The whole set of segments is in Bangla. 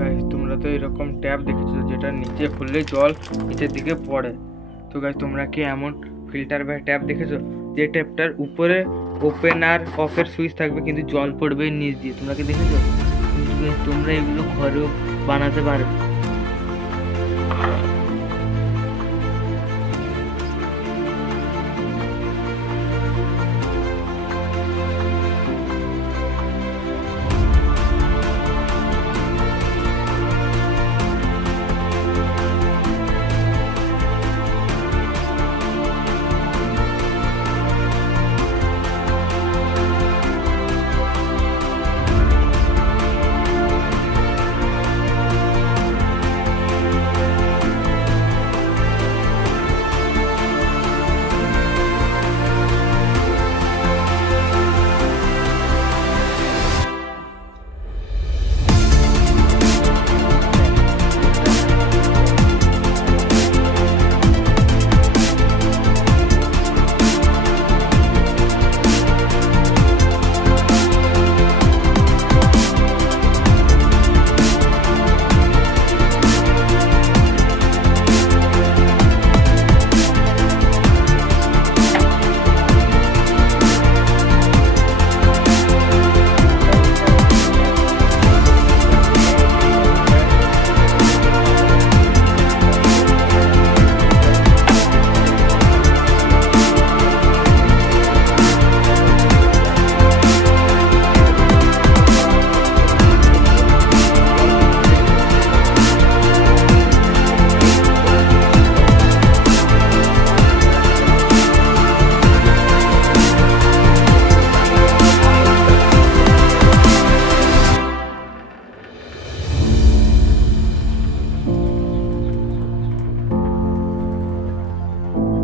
গাইস তোমরা তো এরকম ট্যাপ দেখেছো যেটা নিচে খুললে জল নিচের দিকে পড়ে। তো গাইস তোমরা কি এমন ফিল্টার বা ট্যাপ দেখেছো যে ট্যাপটার উপরে ওপেন আর অফের সুইচ থাকবে কিন্তু জল পড়বে নিচ দিয়ে? তোমরা কি দেখেছো? কিন্তু guys, তোমরা এগুলো ঘরেও বানাতে পারো।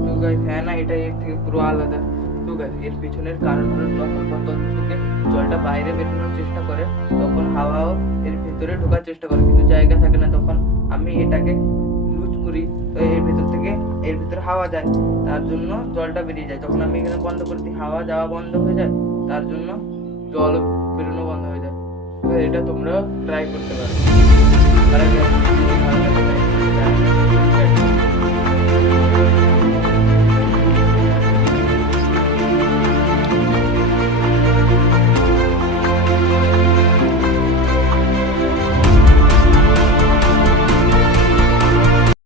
তো গাইস হ্যাঁ না, এটা এর থেকে পুরো আলাদা। তো গাইস এর পিছনের কারণ হলো যখন বোতল থেকে জলটা বাইরে বেরোনোর চেষ্টা করে তখন হাওয়াও এর ভিতরে ঢোকার চেষ্টা করে কিন্তু জায়গা থাকে না। তখন আমি এটাকে লুজ করি, তো এর ভিতর থেকে এর ভিতরে হাওয়া যায়, তার জন্য জলটা বেরিয়ে যায়। যখন আমি এখানে বন্ধ করে দিই হাওয়া যাওয়া বন্ধ হয়ে যায়, তার জন্য জল বেরোনো বন্ধ হয়ে যায়। তো এটা তোমরা ট্রাই করতে পারো।